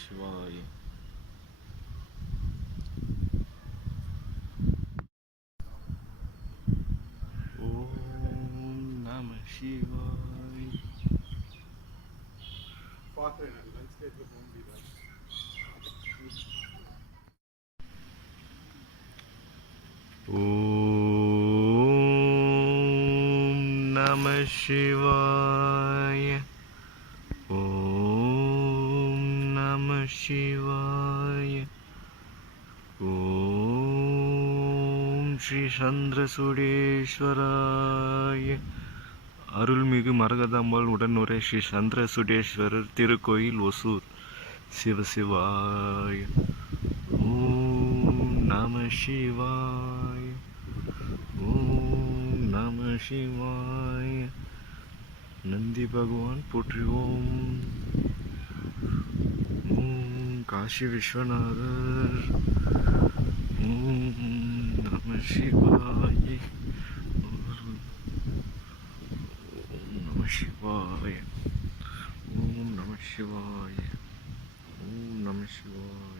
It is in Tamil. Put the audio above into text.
சிவாய. ஓம் நம சிவாய. ஓம் நம சிவாய. ஓம் நம சிவாய. ஓம் ஸ்ரீ சந்திரசூடேஸ்வராய. அருள்மிகு மரகதாம்பாள் உடனுரை ஸ்ரீ சந்திரசூடேஸ்வரர் திருக்கோயில் ஒசூர். சிவசிவாய. ஓம் நம சிவாய. ஓம் நம சிவாய. நந்தி பகவான் போற்றுவோம். ஓம் காசி விஸ்வநாதர். ஓம் நம சிவாய. ஓம் நம சிவாய. ஓம் நம சிவாய. ஓம் நம சிவாய.